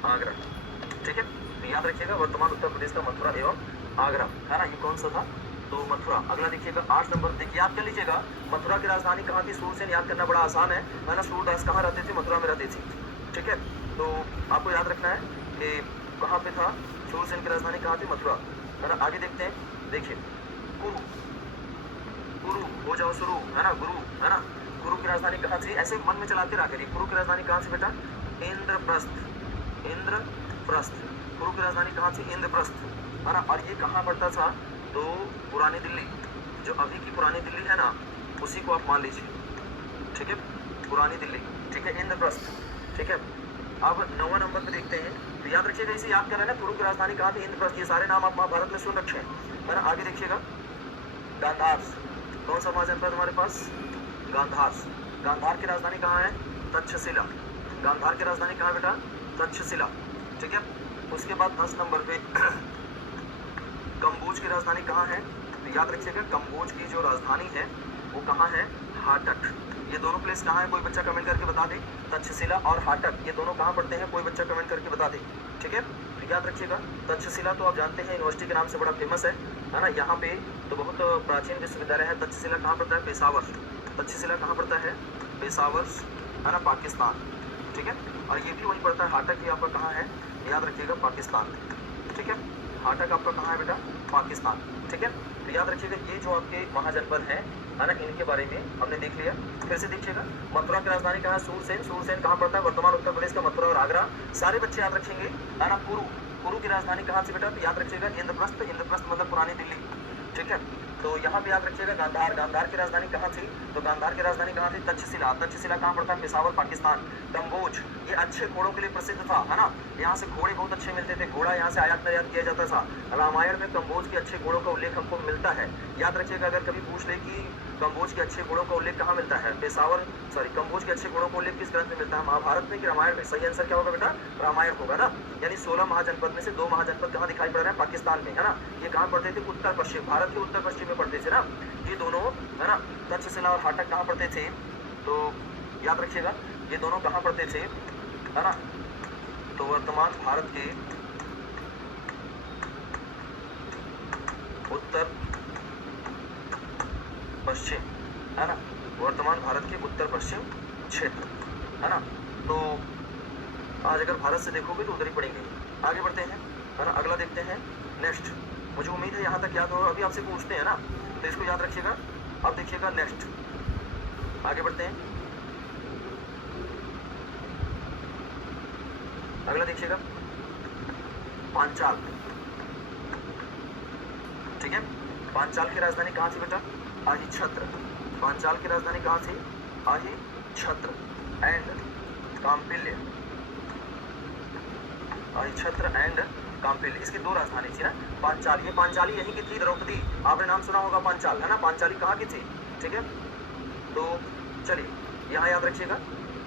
आगरा, ठीक है। तो याद रखिएगा वर्तमान उत्तर प्रदेश का मथुरा एवं आगरा, है ना। ये कौन सा था? तो मथुरा। अगला देखिएगा 8 नंबर, देखिए याद कर लीजिएगा मथुरा की राजधानी कहाँ थी? सूरसेन। याद करना बड़ा आसान है ना। सूरदास कहाँ रहते थे? मथुरा में रहते थे, ठीक है। तो आपको याद रखना है कि कहाँ पे था सूरसेन की राजधानी, कहाँ थी? मथुरा, है ना। आगे देखते हैं, देखिए कुरु, गुरु हो जाओ शुरू, है ना, गुरु, है ना। गुरु की राजधानी कहाँ थी? ऐसे मन में चलाते रहा करिए। गुरु की राजधानी कहाँ थी बेटा? इंद्रप्रस्थ, इंद्रप्रस्थ। गुरु की राजधानी कहाँ थी? इंद्रप्रस्थ, है ना। और ये कहाँ पड़ता था? तो पुरानी दिल्ली, जो अभी की पुरानी दिल्ली है ना, उसी को आप मान लीजिए, ठीक है, पुरानी दिल्ली, ठीक है, इंद्रप्रस्थ, ठीक है। अब 9वां नंबर पे देखते हैं, तो याद रखिएगा, इसे याद कर रहे हैं। कुरु की राजधानी कहाँ थी? इंद्रप्रस्थ। ये सारे नाम आप महाभारत में सुन रखे हैं, है ना। आगे देखिएगा, गांधार, कौन सा महाजनपद हमारे पास? गांधार। गांधार की राजधानी कहाँ है? तक्षशिला। गांधार की राजधानी कहाँ बेटा? तक्षशिला, ठीक है। उसके बाद 10 नंबर पे कंबोज की राजधानी कहाँ है? तो याद रखिएगा, कंबोज की जो राजधानी है वो कहाँ है? हाटक। ये दोनों प्लेस कहाँ है? कोई बच्चा कमेंट करके बता दे। तक्षशिला और हाटक, ये दोनों कहाँ पड़ते हैं? कोई बच्चा कमेंट करके बता दे, ठीक है। तो याद रखिएगा, तक्षशिला तो आप जानते हैं यूनिवर्सिटी के नाम से बड़ा फेमस है ना। यहाँ पे तो बहुत प्राचीन विश्वविद्यालय है। तक्षशिला कहाँ पड़ता है? पेशावर। तक्षशिला कहाँ पड़ता है? पेशावर, है ना, पाकिस्तान, ठीक है। और ये भी वहीं पड़ता है। हाटक भी आपका कहाँ है? याद रखिएगा, पाकिस्तान, ठीक है। हाटक आपका कहाँ है बेटा? पाकिस्तान, ठीक है। तो याद रखिएगा, ये जो आपके महाजनपद हैं, है ना, इनके बारे में हमने देख लिया। फिर से देखिएगा, मथुरा की राजधानी कहाँ है? सूरसेन। सूरसेन कहाँ पड़ता है? वर्तमान उत्तर प्रदेश का मथुरा और आगरा। सारे बच्चे याद रखेंगे, है ना। कुरु, कुरु की राजधानी कहाँ से बेटा? तो याद रखिएगा, इंद्रप्रस्थ। इंद्रप्रस्थ मतलब पुरानी दिल्ली, ठीक है। तो यहाँ पे याद रखिएगा, गांधार। गांधार की राजधानी कहाँ थी? तो गांधार की राजधानी कहाँ थी? तक्षशिला। तक्षशिला कहाँ पड़ता है? पेशावर, पाकिस्तान। कंबोज, ये अच्छे घोड़ों के लिए प्रसिद्ध था, है ना। यहाँ से घोड़े बहुत अच्छे मिलते थे, घोड़ा यहाँ से आयात निर्यात किया जाता था। रामायण में कंबोज के अच्छे घोड़ों का उल्लेख हमको मिलता है। याद रखिएगा, अगर कभी पूछ ले कि कंबोज के अच्छे घोड़ों का उल्लेख कहाँ मिलता है? पेशावर, सॉरी, कंबोज के अच्छे घोड़ों का उल्लेख किस ग्रंथ में मिलता है? महाभारत में कि रामायण में? सही आंसर क्या होगा बेटा? रामायण होगा ना। यानी 16 महाजनपद में से 2 महाजनपद कहाँ दिखाई पड़ रहे हैं? पाकिस्तान में, है ना। ये कहाँ पड़ते थे? उत्तर पश्चिम, भारत के उत्तर पश्चिम में पड़ते थे ना ये दोनों, है ना। तक्षशिला और हाटक कहाँ पड़ते थे? तो याद रखिएगा, ये दोनों कहाँ पड़ते थे, है ना। तो वर्तमान भारत के उत्तर पश्चिम, है ना। वर्तमान भारत के उत्तर पश्चिम क्षेत्र, है ना। तो आज अगर भारत से देखोगे तो उधर ही पड़ेंगे। आगे बढ़ते हैं, है ना। अगला देखते हैं, नेक्स्ट। मुझे उम्मीद है यहाँ तक याद होगा। अभी आपसे पूछते हैं ना, तो इसको याद रखिएगा। अब देखिएगा नेक्स्ट, आगे बढ़ते हैं। अगला देखिएगा, पांचाल, ठीक है। पांचाल की राजधानी कहाँ थी बेटा? अहिछत्र। पांचाल की राजधानी कहाँ थी? अहिछत्र एंड काम्पिल्य। अहिछत्र एंड काम्पिल्य, इसकी 2 राजधानी थी ना। पांचाल, ये पांचाली यहीं की थी। द्रौपदी, आपने नाम सुना होगा पांचाल, है ना। पांचाली कहाँ की थी, ठीक है। तो चलिए यहाँ याद रखिएगा,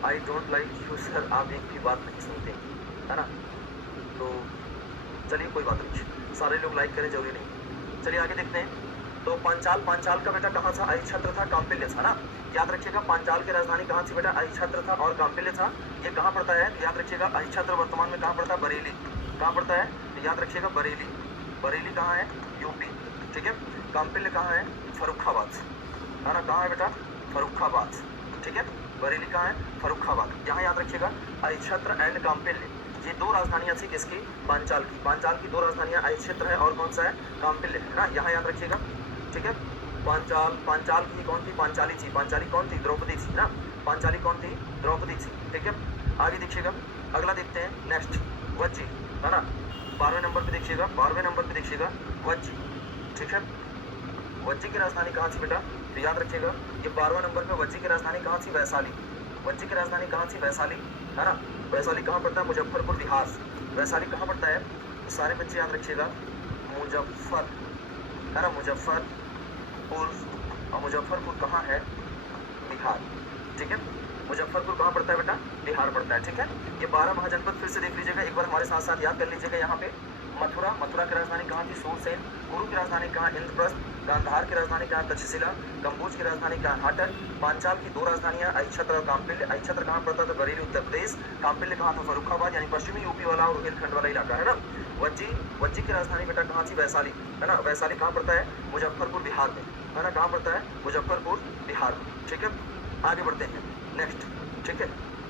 I don't like you sir, आप एक भी बात नहीं सुनते, है ना। तो चलिए कोई बात नहीं, सारे लोग लाइक करें जरूरी नहीं। चलिए आगे देखते हैं। तो पांचाल, पांचाल का बेटा कहाँ था? अहिछत्र था, काम्पिल्य था ना। याद रखिएगा, पांचाल की राजधानी कहाँ थी बेटा? अहिछत्र था और काम्पिल्य था। ये कहाँ पड़ता है? याद रखिएगा, अहिछत्र वर्तमान में कहाँ पड़ता है? बरेली। कहाँ पड़ता है? तो याद रखिएगा, बरेली। बरेली कहाँ है? यूपी, ठीक है। काम्पिल्य कहाँ है? फर्रुखाबाद, है ना। कहाँ है बेटा? फर्रुखाबाद, ठीक है। बरेली कहाँ है? फर्रुखाबाद। यहाँ याद रखिएगा, अहिछत्र एंड काम्पिल्य, ये 2 राजधानियां थी किसकी? पांचाल की। पांचाल की 2 राजधानियां अहिछत्र है और कौन सा है? काम्पिल्य, है ना। यहाँ याद रखिएगा, ठीक है। पांचाल, पांचाल की कौन थी? पांचाली थी। पांचाली कौन थी? द्रौपदी थी ना। पांचाली कौन थी? द्रौपदी थी, ठीक है। आगे देखिएगा, अगला देखते हैं नेक्स्ट, वज्जी, है ना। 12वें नंबर पे देखिएगा, 12वें नंबर पे देखिएगा, वज्जी, ठीक है। वज्जी की राजधानी कहाँ थी बेटा? तो याद रखिएगा, ये 12वें नंबर पे वज्जी की राजधानी कहाँ थी? वैशाली। वज्जी की राजधानी कहाँ थी? वैशाली, है ना। वैशाली कहाँ पड़ता है? मुजफ्फरपुर, बिहार। वैशाली कहाँ पड़ता है? सारे बच्चे याद रखिएगा, मुजफ्फर, है ना। मुजफ्फरपुर, और मुजफ्फरपुर कहाँ है? बिहार, ठीक है। मुजफ्फरपुर कहाँ पड़ता है बेटा? बिहार पड़ता है, ठीक है। ये 12 महाजनपद फिर से देख लीजिएगा, एक बार हमारे साथ साथ याद कर लीजिएगा। यहाँ पे मथुरा, मथुरा की राजधानी कहाँ थी? सूरसेन। कुरु की राजधानी कहाँ? इंद्रप्रस्थ। गांधार की राजधानी कहाँ? तक्षशिला। कंबोज की राजधानी कहाँ? हाटक। पांचाल की 2 राजधानियां अहिछत्र और काम्पिल्य। अहिछत्र कहाँ पड़ता था? बरेली, उत्तर प्रदेश। काम्पिल्य कहाँ था? फर्रुखाबाद, यानी पश्चिमी यूपी वाला और बुंदेलखंड वाला इलाका, है ना। वज्जी, वज्जी की राजधानी बेटा कहाँ थी? वैशाली, है ना। वैशाली कहाँ पड़ता है? मुजफ्फरपुर, बिहार में, है ना। कहाँ पड़ता है? मुजफ्फरपुर, बिहार में, ठीक है। आगे बढ़ते हैं नेक्स्ट, ठीक है।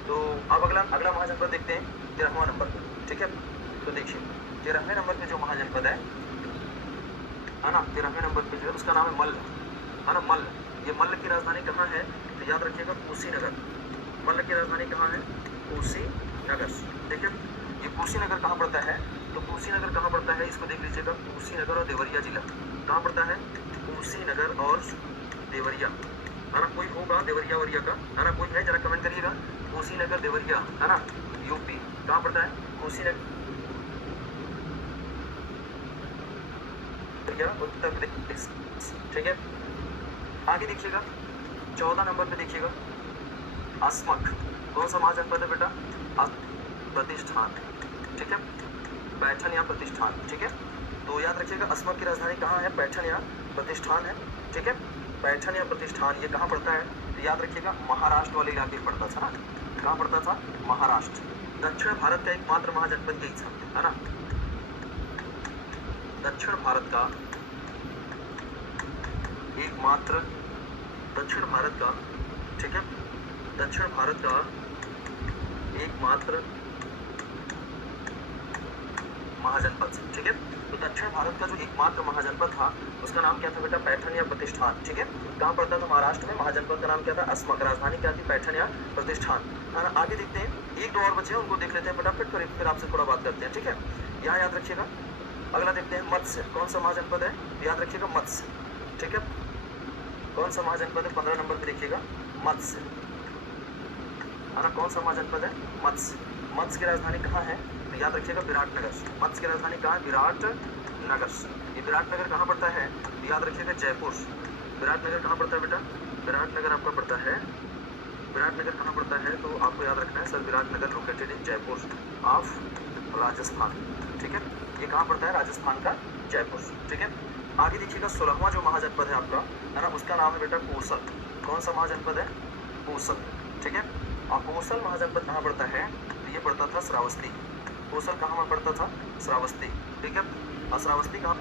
तो अब अगला महाजनपद देखते हैं, 13वां नंबर पे, ठीक है। तो देखिए 13वें नंबर पे जो महाजनपद है ना, 13वें नंबर पे जो है उसका नाम है मल्ल, है ना। मल्ल, ये मल्ल की राजधानी कहाँ है? तो याद रखिएगा, कुशीनगर। मल्ल की राजधानी कहाँ है? कुशीनगर, ठीक है। ये कुशीनगर कहाँ पड़ता है? तो कुशीनगर कहाँ पड़ता है? इसको देख लीजिएगा, कुशीनगर और देवरिया जिला कहाँ पड़ता है? कुशीनगर और देवरिया, है ना। कोई होगा देवरिया वरिया का, है ना। कोई है? जरा कमेंट करिएगा। कुशीनगर, देवरिया, है ना, यूपी। कहाँ पड़ता है? कुशीनगर, गया उत्तर प्रदेश। ठीक है, आगे देखिएगा 14 नंबर पे देखिएगा अस्मक, कौन सा महाजनपद है बेटा? प्रतिष्ठान। ठीक है, पैठन या प्रतिष्ठान। ठीक है, तो याद रखिएगा अस्मक की राजधानी कहाँ है? पैठन या प्रतिष्ठान है। ठीक है, पैठन या प्रतिष्ठान ये कहाँ पड़ता है? तो याद रखिएगा महाराष्ट्र वाले इलाके में पड़ता था ना। कहाँ पड़ता था? महाराष्ट्र। दक्षिण भारत का एकमात्र महाजनपद यही था, है ना। दक्षिण भारत का एकमात्र, दक्षिण भारत का, ठीक है, दक्षिण भारत का एकमात्र महाजनपद। ठीक है, तो दक्षिण भारत का जो एकमात्र महाजनपद था उसका नाम क्या था बेटा? पैठन या प्रतिष्ठान। ठीक है, कहाँ पड़ता था? महाराष्ट्र में। महाजनपद का नाम क्या था? अस्मक। राजधानी क्या थी? पैठन या प्रतिष्ठान, है ना। आगे देखते हैं, एक दो और बचे हैं, उनको देख लेते हैं फटाफट, फिर आपसे थोड़ा बात करते हैं। ठीक है, यहाँ याद रखिएगा। अगला देखते हैं मत्स्य, कौन सा महाजनपद है? याद रखिएगा मत्स्य। ठीक है, कौन सा महाजनपद है? 15 नंबर पे देखिएगा मत्स्य, है ना। कौन सा महाजनपद है? मत्स्य। मत्स्य की राजधानी कहाँ है? तो याद रखिएगा विराटनगर। मत्स्य की राजधानी कहाँ है? विराटनगर। ये विराटनगर कहाँ पड़ता है? तो याद रखिएगा जयपुर। विराटनगर कहाँ पड़ता है बेटा? विराटनगर आपका पड़ता है, विराटनगर कहाँ पड़ता है? तो आपको याद रखना है sir, Viratnagar located in Jaipur of Rajasthan. ठीक है, ये कहाँ पड़ता है? राजस्थान का जयपुर। ठीक है, आगे देखिएगा 16वां जो महाजनपद है आपका, है ना, उसका नाम है बेटा कोसल। कौन सा महाजनपद है? कोसल। ठीक है, और कोसल महाजनपद कहाँ पड़ता है? तो ये पड़ता था श्रावस्ती। कोसल कहाँ में पड़ता था? श्रावस्ती। ठीक है, और श्रावस्ती कहाँ?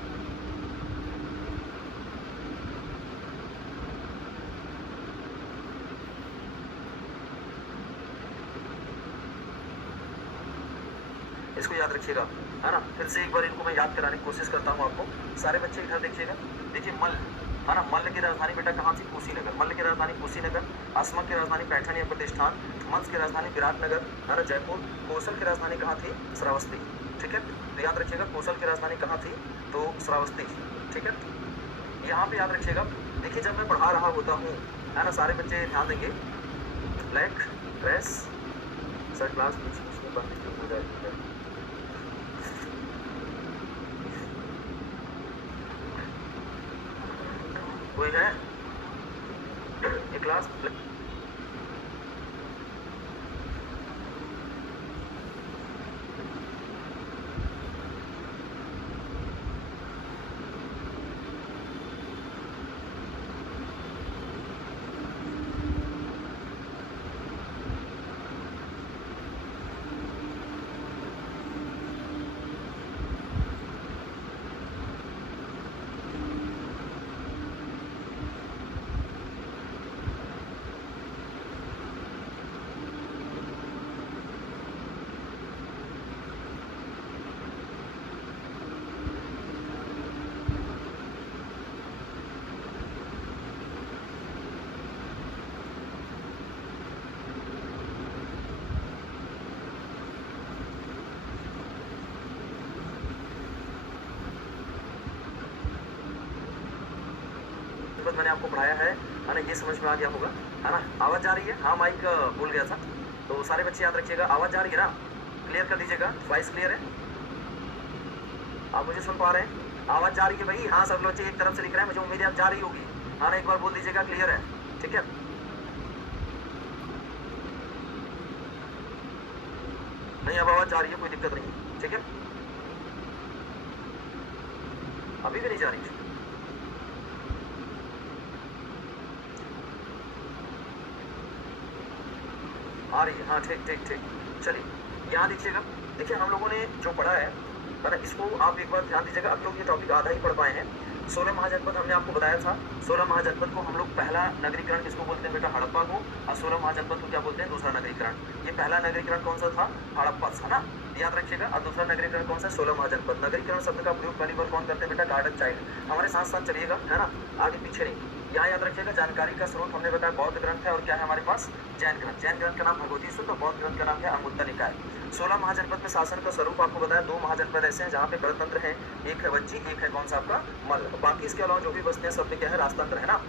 इसको याद रखिएगा, है ना। फिर से एक बार इनको मैं याद कराने की कोशिश करता हूँ आपको। सारे बच्चे इधर देखिएगा। देखिए मल्ल, है ना, मल्ल की राजधानी बेटा कहाँ थी? कुशीनगर। मल्ल की राजधानी कुशीनगर। अस्मक की राजधानी पैठन या प्रतिष्ठान। मत्स्य की राजधानी विराटनगर, है ना, जयपुर। कोसल की राजधानी कहाँ थी? श्रावस्ती। ठीक है, तो याद रखिएगा कोसल की राजधानी कहाँ थी? तो श्रावस्ती। ठीक है, यहाँ पे याद रखिएगा। देखिए जब मैं पढ़ा रहा होता हूँ, है ना, सारे बच्चे ध्यान देंगे। ब्लैक ड्रेस, सर क्लास में बंद क्यों हो जाएगी? कोई है ये क्लास? मैंने आपको पढ़ाया है ना, ये समझ में आ गया होगा, है ना। आवाज जा रही है? हाँ, माइक भूल गया था। तो सारे बच्चे याद रखिएगा, आवाज जा रही है ना? क्लियर कर दीजिएगा, वॉइस क्लियर है? आप मुझे सुन पा रहे हैं? आवाज जा रही है भाई? हाँ, सब बच्चे एक तरफ से लिख रहे हैं, मुझे उम्मीद है आप जा रही होगी, हाँ ना। एक बार बोल दीजिएगा क्लियर है। ठीक है, नहीं अब आवाज जा रही है, कोई दिक्कत नहीं। ठीक है, अभी भी नहीं जा रही? आ रही है, हाँ, ठीक ठीक ठीक। चलिए यहाँ देखिएगा। देखिए हम लोगों ने जो पढ़ा है ना, इसको आप एक बार ध्यान दीजिएगा। अब लोग ये टॉपिक आधा ही पढ़ पाए हैं। 16 महाजनपद हमने आपको बताया था। 16 महाजनपद को हम लोग पहला नगरीकरण किसको बोलते हैं बेटा? हड़प्पा को। और 16 महाजनपद को क्या बोलते हैं? दूसरा नगरीकरण। ये पहला नगरीकरण कौन सा था? हड़प्पा, है ना, याद रखिएगा। और दूसरा नगरीकरण कौन सा? 16 महाजनपद। नगरीकरण शब्द का प्रयोग पहली बार कौन करते हैं बेटा? Garden child. हमारे साथ साथ चलिएगा, है ना, आगे पीछे नहीं। यहाँ याद रखिएगा जानकारी का स्रोत हमने बताया बौद्ध ग्रंथ है, और क्या है हमारे पास? जैन ग्रंथ। जैन ग्रंथ का नाम भगवती सूत्र, तो बौद्ध ग्रंथ का नाम है अंगुत्तर निकाय। 16 महाजनपद में शासन का स्वरूप आपको बताया। 2 महाजनपद ऐसे हैं जहाँ पे गणतंत्र है, एक है वज्जी, एक है कौन सा आपका? मल्ल। बाकी इसके अलावा जो भी बसते हैं सब में क्या है? राजतंत्र, है ना।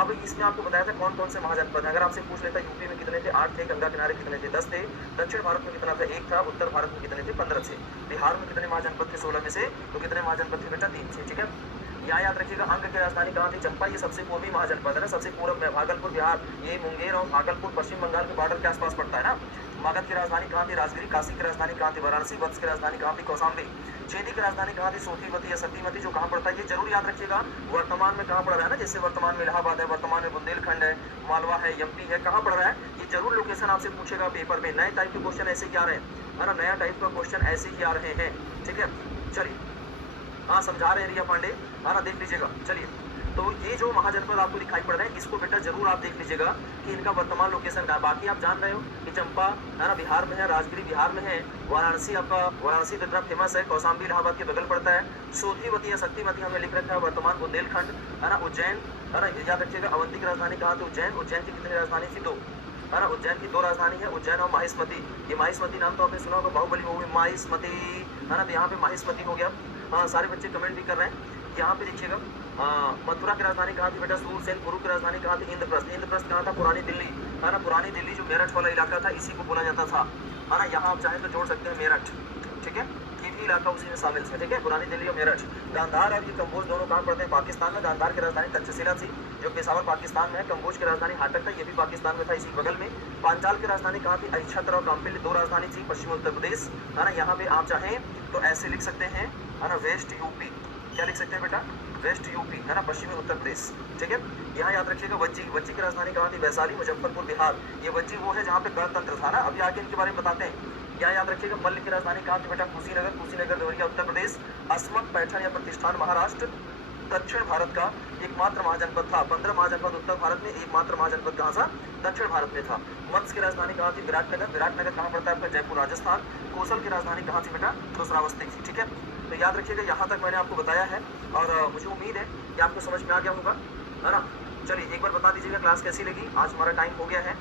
अब इसमें आपको बताया था कौन कौन से महाजनपद है। अगर आपसे पूछ लेता यूपी में कितने थे? 8 थे। गंगा किनारे कितने थे? 10 थे। दक्षिण भारत में कितना था? 1 था। उत्तर भारत में कितने थे? 15 थे। बिहार में कितने महाजनपद थे? 16 में से? तो कितने महाजनपद थे बेटा? 3 थे। ठीक है, यहाँ याद रखिएगा अंग की राजधानी कहाँ थी? चंपा। ये सबसे पूर्वी महाजनपद है ना, सबसे पूर्व में भागलपुर बिहार, ये मुंगेर और भागलपुर पश्चिम बंगाल के बॉर्डर के आसपास पड़ता है ना। मगध की राजधानी कहाँ थी? राजगिरी। काशी की राजधानी कहाँ थी? वाराणसी। वत्स की राजधानी कहाँ थी? कौशाम्बी। चेदी की राजधानी कहाँ थी? सोतीवती या सतीमती, जो कहाँ पड़ता है ये जरूर याद रखिएगा। वर्तमान में कहाँ पड़ रहा है ना, जैसे वर्तमान में इलाहाबाद है, वर्तमान में बुंदेलखंड है, मालवा है, एमपी है, कहाँ पड़ रहा है ये जरूर लोकेशन आपसे पूछेगा पेपर में। नए टाइप के क्वेश्चन ऐसे ही आ रहे हैं, है ना, नया टाइप का क्वेश्चन ऐसे ही आ रहे हैं। ठीक है, चलिए। हाँ, समझा रहे हैं रिया पांडे, है ना, देख लीजिएगा। चलिए, तो ये जो महाजनपद आपको दिखाई पड़ रहे हैं, इसको बेटा जरूर आप देख लीजिएगा कि इनका वर्तमान लोकेशन का। बाकी आप जान रहे हो कि चंपा, है ना, बिहार में है, राजगिरी बिहार में है, वाराणसी आपका, वाराणसी तो इतना फेमस है, कौशाम्बी इलाहाबाद के बगल पड़ता है, सोधीवती या शक्तिमती हमें लिख रखा है, वर्तमान बुंदेलखंड, है ना, उज्जैन, है ना, याद रखिएगा। अवंती की राजधानी कहाँ थी? उज्जैन। उज्जैन की कितनी राजधानी थी? 2, है ना, उज्जैन की 2 राजधानी है, उज्जैन और माहिष्मती। ये माहिष्मती नाम तो आपने सुना होगा, बाहुबली मूवी माहिष्मती, है ना, तो यहाँ पे माहिष्मती हो गया। हाँ, सारे बच्चे कमेंट भी कर रहे हैं। यहाँ पे देखिएगा मथुरा की राजधानी कहाँ थी बेटा? सूरसेन। कुरु की राजधानी कहाँ थी? इंद्रप्रस्थ। इंद्रप्रस्थ कहाँ था? पुरानी दिल्ली, है ना, पुरानी दिल्ली जो मेरठ वाला इलाका था, इसी को बोला जाता था, है ना। यहाँ आप चाहे तो जोड़ सकते हैं मेरठ, ठीक है, ये भी इलाका उसी में शामिल है। ठीक है, पुरानी दिल्ली और मेरठ। गांधार और ये कम्बोज दोनों कहाँ पड़ते हैं? पाकिस्तान में। गांधार की राजधानी तक्षशिला थी, जो पेशावर पाकिस्तान में है। कम्बोज की राजधानी हाटक था, ये भी पाकिस्तान में था, इसी बगल में। पांचाल की राजधानी कहाँ थी? अहिच्छत्र और काम्पिल, 2 राजधानी थी, पश्चिमी उत्तर प्रदेश, है ना। यहाँ पे आप चाहें तो ऐसे लिख सकते हैं, है ना, वेस्ट यूपी। क्या लिख सकते हैं बेटा? वेस्ट यूपी, है ना, पश्चिमी उत्तर प्रदेश। ठीक है, यहाँ याद रखिएगा वज्जी। वज्जी की राजधानी कहाँ थी? वैशाली। मुजफ्फरपुर बिहार। ये वज्जी वो है जहाँ पे गणतंत्र था ना, अभी आगे इनके बारे में बताते हैं। यहाँ याद रखिएगा मल्ल की राजधानी कहाँ थी बेटा? कुशीनगर। कुशीनगर देवरिया उत्तर प्रदेश। अस्मक पैठण या प्रतिष्ठान महाराष्ट्र। दक्षिण भारत का एकमात्र महाजनपद था। 15 महाजनपद उत्तर भारत में, एकमात्र महाजनपद कहाँ था? दक्षिण भारत में था। मत्स्य की राजधानी कहाँ थी? विराटनगर। विराटनगर कहाँ पड़ता है आपका? जयपुर राजस्थान। कौशल की राजधानी कहाँ थी बेटा? दूसरावस्थी थी। ठीक है, तो याद रखिएगा यहाँ तक मैंने आपको बताया है, और मुझे उम्मीद है कि आपको समझ में आ गया होगा, है ना। चलिए एक बार बता दीजिएगा क्लास कैसी लगी। आज हमारा टाइम हो गया है।